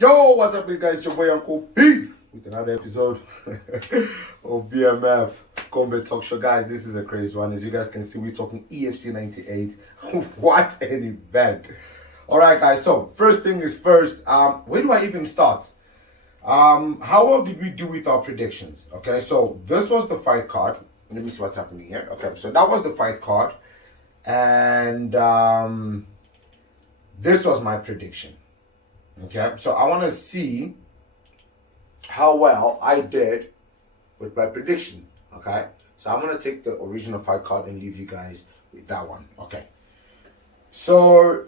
Yo, what's up, you guys? It's your boy Uncle P with another episode of BMF Combat Talk Show. Guys, this is a crazy one. As you guys can see, we're talking EFC 98. What an event. Alright, guys, so first thing is first, where do I even start? How well did we do with our predictions? Okay, so this was the fight card. Let me see what's happening here. Okay, so that was the fight card. And this was my prediction. Okay, so I want to see how well I did with my prediction. Okay, so I'm going to take the original fight card and leave you guys with that one. Okay, so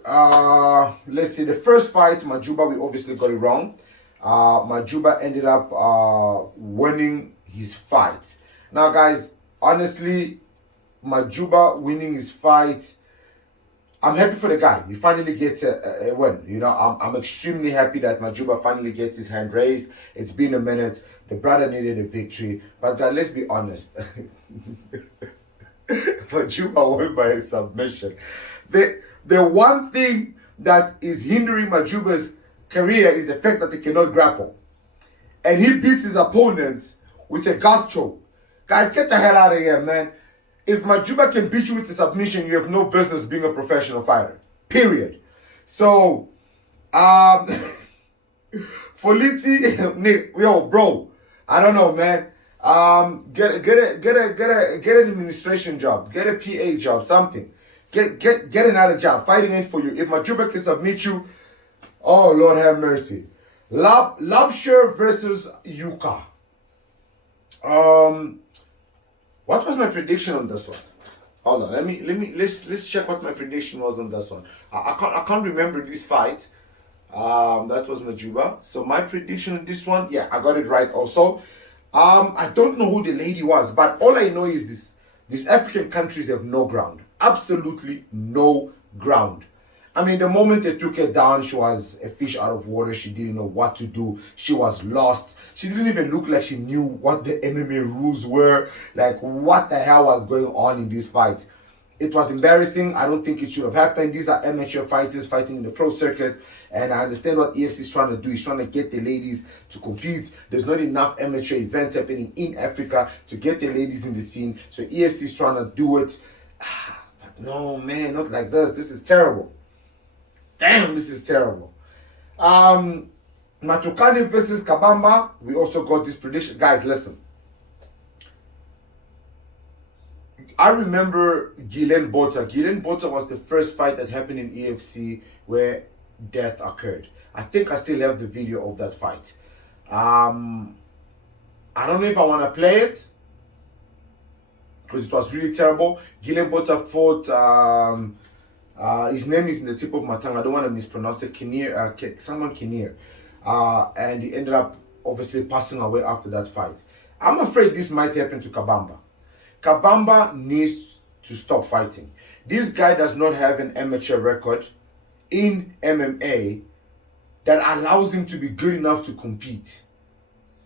let's see. The first fight, Majuba, we obviously got it wrong. Majuba ended up winning his fight. Now, guys, honestly, Majuba winning his fight, I'm happy for the guy. He finally gets a win. You know, I'm extremely happy that Majuba finally gets his hand raised. It's been a minute. The brother needed a victory. But guys, let's be honest. Majuba won by a submission. The one thing that is hindering Majuba's career is the fact that he cannot grapple. And he beats his opponent with a gut choke. Guys, get the hell out of here, man. If Majuba can beat you with a submission, you have no business being a professional fighter. Period. So, Foliti, Nick, yo, bro, I don't know, man. Get an administration job, get a PA job, something. Get another job. Fighting ain't for you. If Majuba can submit you, oh Lord have mercy. Labshire versus Yuka. What was my prediction on this one? Hold on, let's check what my prediction was on this one. I can't remember this fight. That was Majuba. So my prediction on this one, yeah, I got it right also. I don't know who the lady was, but all I know is this: these African countries have no ground. Absolutely no ground. I mean, the moment they took her down, she was a fish out of water. She didn't know what to do. She was lost. She didn't even look like she knew what the MMA rules were. Like, what the hell was going on in this fight? It was embarrassing. I don't think it should have happened. These are amateur fighters fighting in the pro circuit. And I understand what EFC is trying to do. He's trying to get the ladies to compete. There's not enough amateur events happening in Africa to get the ladies in the scene. So EFC is trying to do it. But no, man, not like this. This is terrible. Damn, this is terrible. Matukani versus Kabamba. We also got this prediction. Guys, listen. I remember Ghislaine Botha. Ghislaine Botha was the first fight that happened in EFC where death occurred. I think I still have the video of that fight. I don't know if I want to play it because it was really terrible. Ghislaine Botha fought... his name is in the tip of my tongue. I don't want to mispronounce it. Someone Kinnear. And he ended up obviously passing away after that fight. I'm afraid this might happen to Kabamba. Kabamba needs to stop fighting. This guy does not have an amateur record in MMA that allows him to be good enough to compete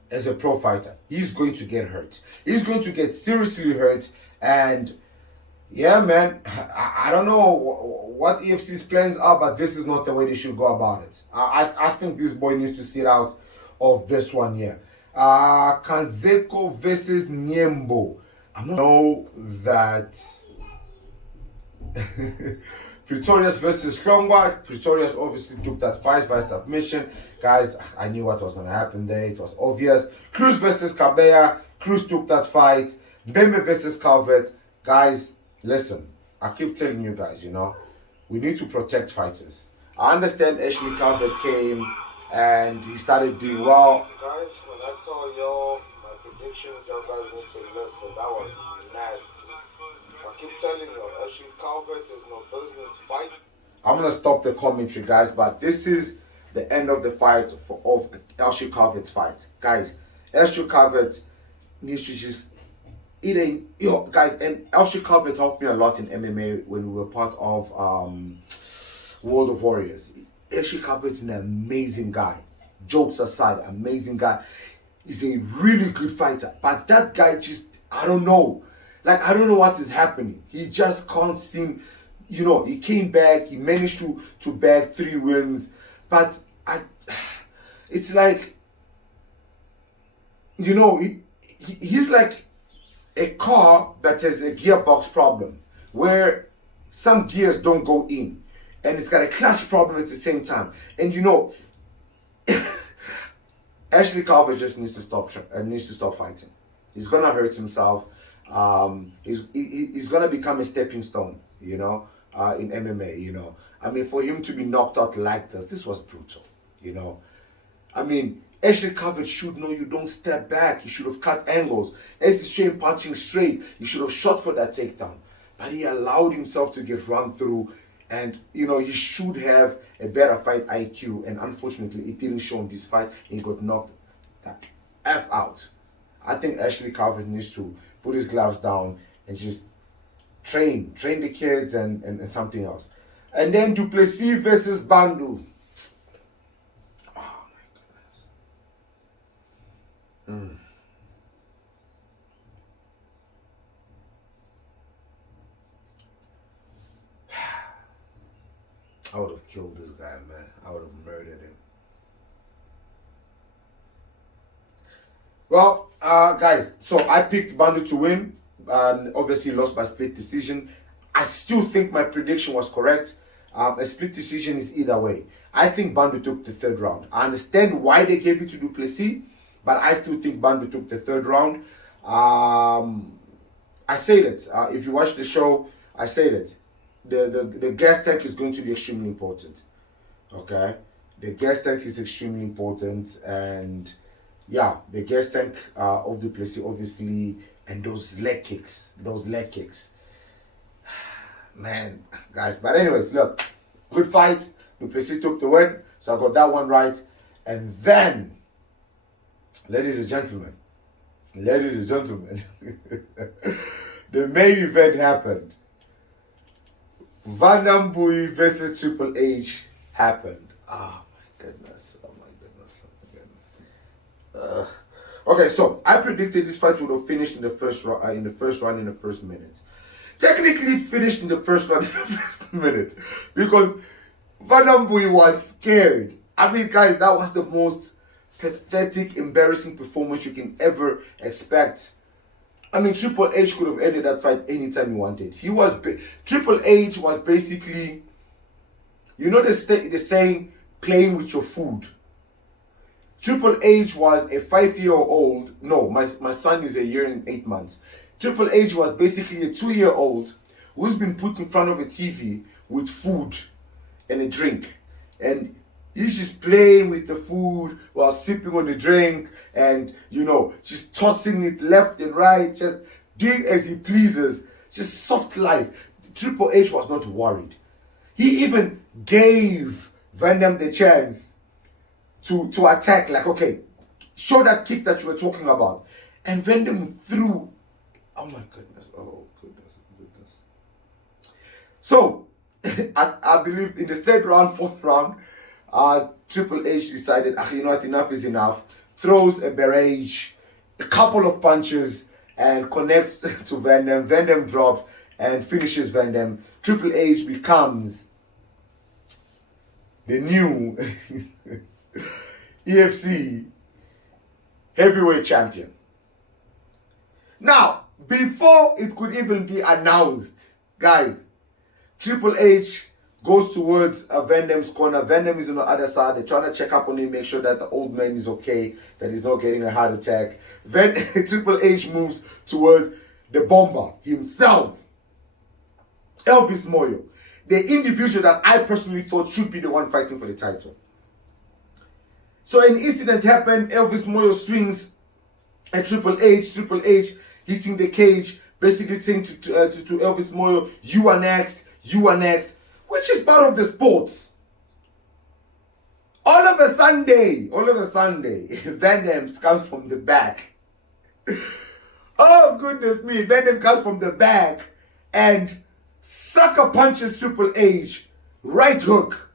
as a pro fighter. He's going to get hurt. He's going to get seriously hurt. And yeah, man, I don't know what EFC's plans are, but this is not the way they should go about it. I think this boy needs to sit out of this one here. Kanzeko versus Nyembo. I know that Pretorius versus Strongwa. Pretorius obviously took that fight by submission. Guys, I knew what was going to happen there. It was obvious. Cruz versus Kabeya. Cruz took that fight. Mbembe versus Calvert. Guys, listen, I keep telling you guys, you know, we need to protect fighters. I understand Ashley Calvert came and he started doing well. Guys, when I tell y'all my predictions, y'all guys need to listen. That was nasty. I keep telling you, Ashley Calvert is no business fight. I'm going to stop the commentary, guys, but this is the end of the fight of Ashley Calvert's fight. Guys, Ashley Calvert needs to just... guys, and Ashley Calvert helped me a lot in MMA when we were part of World of Warriors. Ashley Calvert's an amazing guy. Jokes aside, amazing guy. He's a really good fighter. But that guy just, I don't know. Like, I don't know what is happening. He just can't seem, you know, he came back. He managed to bag 3 wins. But it's like, you know, he's like a car that has a gearbox problem where some gears don't go in, and it's got a clutch problem at the same time. And you know, Ashley Carver just needs to stop fighting. He's gonna hurt himself. He's gonna become a stepping stone, you know, in MMA. You know, I mean, for him to be knocked out like this was brutal. You know, I mean, Ashley Carver should know you don't step back. You should have cut angles. As he's Shane punching straight, you should have shot for that takedown. But he allowed himself to get run through, and you know, he should have a better fight IQ, and unfortunately it didn't show in this fight, and he got knocked the F out. I think Ashley Carver needs to put his gloves down and just train the kids and something else. And then Du Plessis versus Bandu. Oh my goodness. I would have killed this guy, man. I would have murdered him. Well, guys, so I picked Bandu to win, and obviously lost by split decision. I still think my prediction was correct. A split decision is either way. I think Bandu took the third round. I understand why they gave it to Du Plessis, but I still think Bandu took the third round. I said it. If you watch the show, I said it. The gas tank is going to be extremely important. Okay? The gas tank is extremely important, and yeah, the gas tank of Du Plessis, obviously, and those leg kicks. Man, guys. But anyways, look, good fight. Du Plessis took the win, so I got that one right. And then, ladies and gentlemen, the main event happened. Vanam Bui versus Triple H happened. Oh my goodness. Okay, so I predicted this fight would have finished in the first round, in the first minute. Technically, it finished in the first round in the first minute because Vanam Bui was scared. I mean, guys, that was the most pathetic, embarrassing performance you can ever expect. I mean, Triple H could have ended that fight anytime he wanted. Triple H was basically, you know the saying, playing with your food. Triple H was a 5-year-old. No, my son is 1 year and 8 months. Triple H was basically a 2-year-old who's been put in front of a TV with food and a drink. And he's just playing with the food while sipping on the drink and, you know, just tossing it left and right, just doing as he pleases. Just soft life. Triple H was not worried. He even gave Van Damme the chance to attack, like, okay, show that kick that you were talking about. And Van Damme threw, oh my goodness, goodness. So, I believe in the third round, fourth round, Triple H decided, you know what, enough is enough. Throws a barrage, a couple of punches, and connects to Van Damme. Van Damme drops and finishes Van Damme. Triple H becomes the new EFC heavyweight champion. Now, before it could even be announced, guys, Triple H goes towards Van Damme's corner. Van Damme is on the other side. They're trying to check up on him, make sure that the old man is okay, that he's not getting a heart attack. Triple H moves towards the bomber himself, Elvis Moyo, the individual that I personally thought should be the one fighting for the title. So an incident happened. Elvis Moyo swings at Triple H. Triple H hitting the cage, basically saying to Elvis Moyo, you are next, which is part of the sports. All of a Sunday, Van Damme comes from the back. Oh, goodness me. Van Damme comes from the back and sucker punches Triple H. Right hook.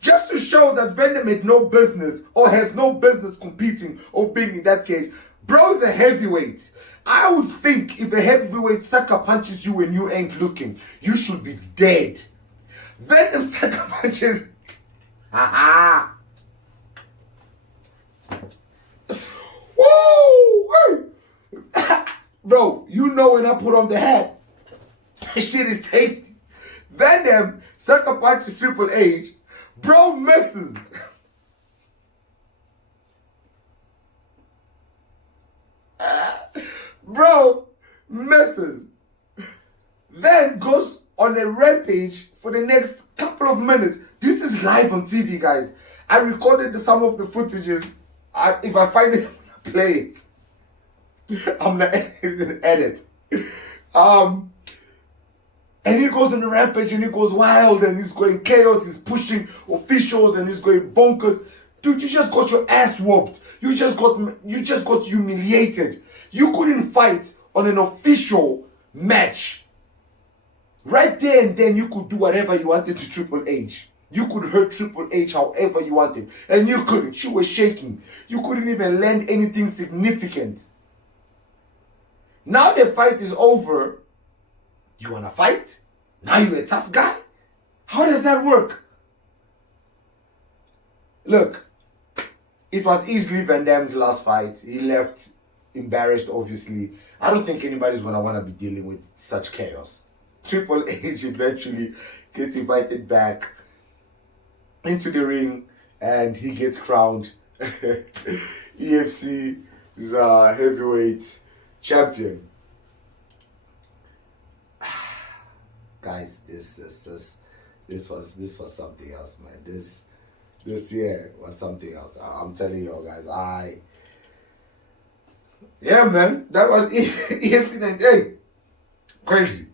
Just to show that Van Damme had no business or has no business competing or being in that cage. Bro's a heavyweight. I would think if a heavyweight sucker punches you when you ain't looking, you should be dead. Van Damme sucker punches. you know when I put on the hat, shit is tasty. Van Dam sucker punches Triple H. Bro misses. Bro misses. Then goes on a rampage for the next couple of minutes. This is live on TV, guys. I recorded some of the footages. If I find it, I'm play it. I'm gonna edit. And he goes on a rampage and he goes wild and he's going chaos. He's pushing officials and he's going bonkers. Dude, you just got your ass whooped. You just got humiliated. You couldn't fight on an official match. Right there and then you could do whatever you wanted to Triple H. You could hurt Triple H however you wanted. And you couldn't. You were shaking. You couldn't even land anything significant. Now the fight is over. You wanna fight? Now you're a tough guy? How does that work? Look, it was easily Van Dam's last fight. He left embarrassed, obviously. I don't think anybody's gonna wanna be dealing with such chaos. Triple H eventually gets invited back into the ring and he gets crowned EFC's heavyweight champion. Guys, this was something else, man. This year was something else. I'm telling you guys, yeah, man, that was EFC 98. Crazy.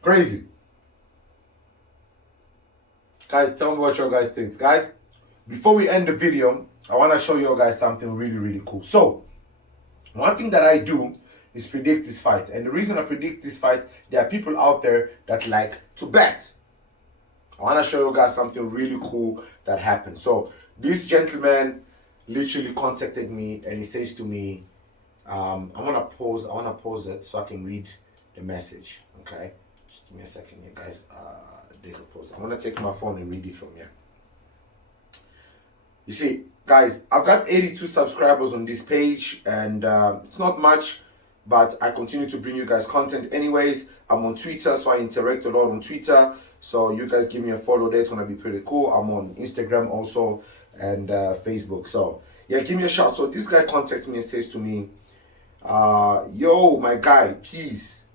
Crazy. Guys, tell me what you guys think. Guys, before we end the video, I want to show you guys something really, really cool. So, one thing that I do is predict this fight. And the reason I predict this fight, there are people out there that like to bet. I want to show you guys something really cool that happened. So, this gentleman literally contacted me and he says to me, I want to pause it so I can read the message. Okay? Just give me a second here, guys. There's a pause. I'm going to take my phone and read it from here. You see, guys, I've got 82 subscribers on this page and it's not much, but I continue to bring you guys content anyways. I'm on Twitter, so I interact a lot on Twitter. So you guys give me a follow there. It's going to be pretty cool. I'm on Instagram also and Facebook. So, yeah, give me a shout. So this guy contacts me and says to me, yo, my guy, peace.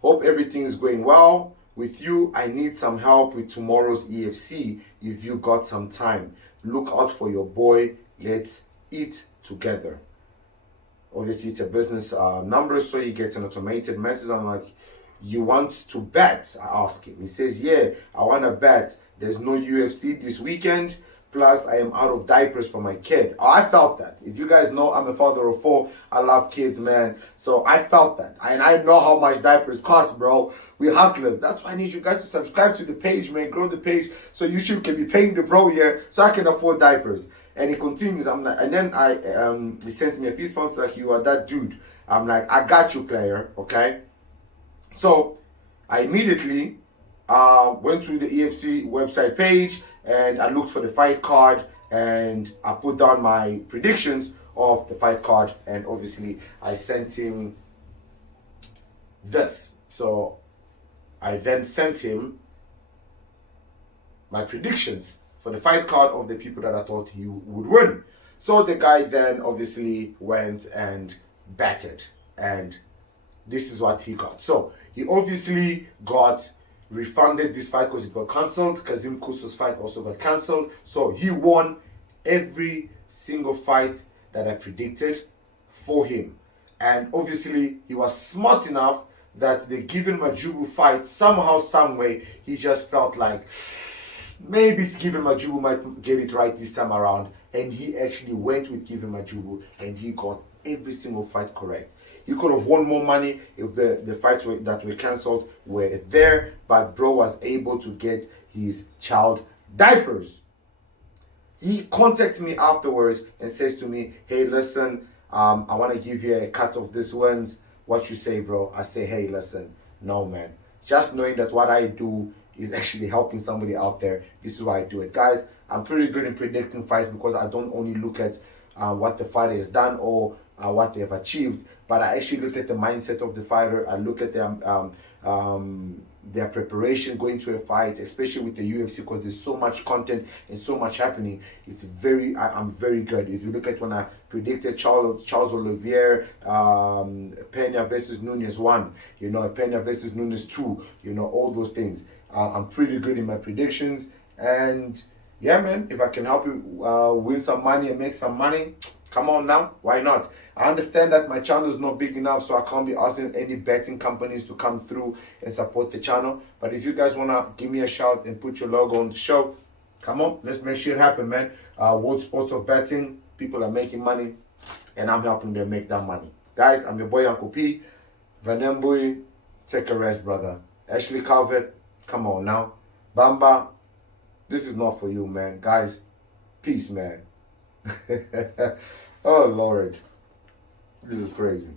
Hope everything is going well. With you, I need some help with tomorrow's EFC if you got some time. Look out for your boy. Let's eat together. Obviously, it's a business number, so he gets an automated message. I'm like, you want to bet? I ask him. He says, yeah, I want to bet. There's no UFC this weekend. Plus, I am out of diapers for my kid. I felt that. If you guys know, I'm a father of 4. I love kids, man. So I felt that. And I know how much diapers cost, bro. We hustlers. That's why I need you guys to subscribe to the page, man. Grow the page so YouTube can be paying the bro here so I can afford diapers. And he continues. I'm like, and then he sends me a fist bump like, you are that dude. I'm like, I got you, player. Okay. So I immediately went to the EFC website page and I looked for the fight card and I put down my predictions of the fight card, and obviously I sent him this. So I then sent him my predictions for the fight card of the people that I thought he would win. So the guy then obviously went and batted, and this is what he got. So he obviously got refunded this fight because it got cancelled. Kazim Kuso's fight also got cancelled. So he won every single fight that I predicted for him. And obviously he was smart enough that the Given Majubu fight, somehow, some way, he just felt like maybe Given Majubu might get it right this time around. And he actually went with Given Majubu and he got every single fight correct. He could have won more money if the fights that were cancelled were there, but bro was able to get his child diapers. He contacted me afterwards and says to me, hey, listen, I want to give you a cut of this wins. What you say, bro? I say, hey, listen, no, man. Just knowing that what I do is actually helping somebody out there, this is why I do it. Guys, I'm pretty good in predicting fights because I don't only look at what the fighter has done or what they've achieved, but I actually look at the mindset of the fighter. I look at their preparation going to a fight, especially with the UFC, because there's so much content and so much happening. It's I'm very good. If you look at when I predicted Charles Oliveira, Pena versus Nunes 1, Pena versus Nunes 2, all those things. I'm pretty good in my predictions, and yeah, man, if I can help you win some money and make some money, come on now, why not? I understand that my channel is not big enough, so I can't be asking any betting companies to come through and support the channel. But if you guys want to give me a shout and put your logo on the show, come on, let's make shit happen, man. World Sports of Betting, people are making money, and I'm helping them make that money. Guys, I'm your boy Uncle P. Vanembui, take a rest, brother. Ashley Calvert, come on now. Bamba, this is not for you, man. Guys, peace, man. Oh, Lord. This is crazy.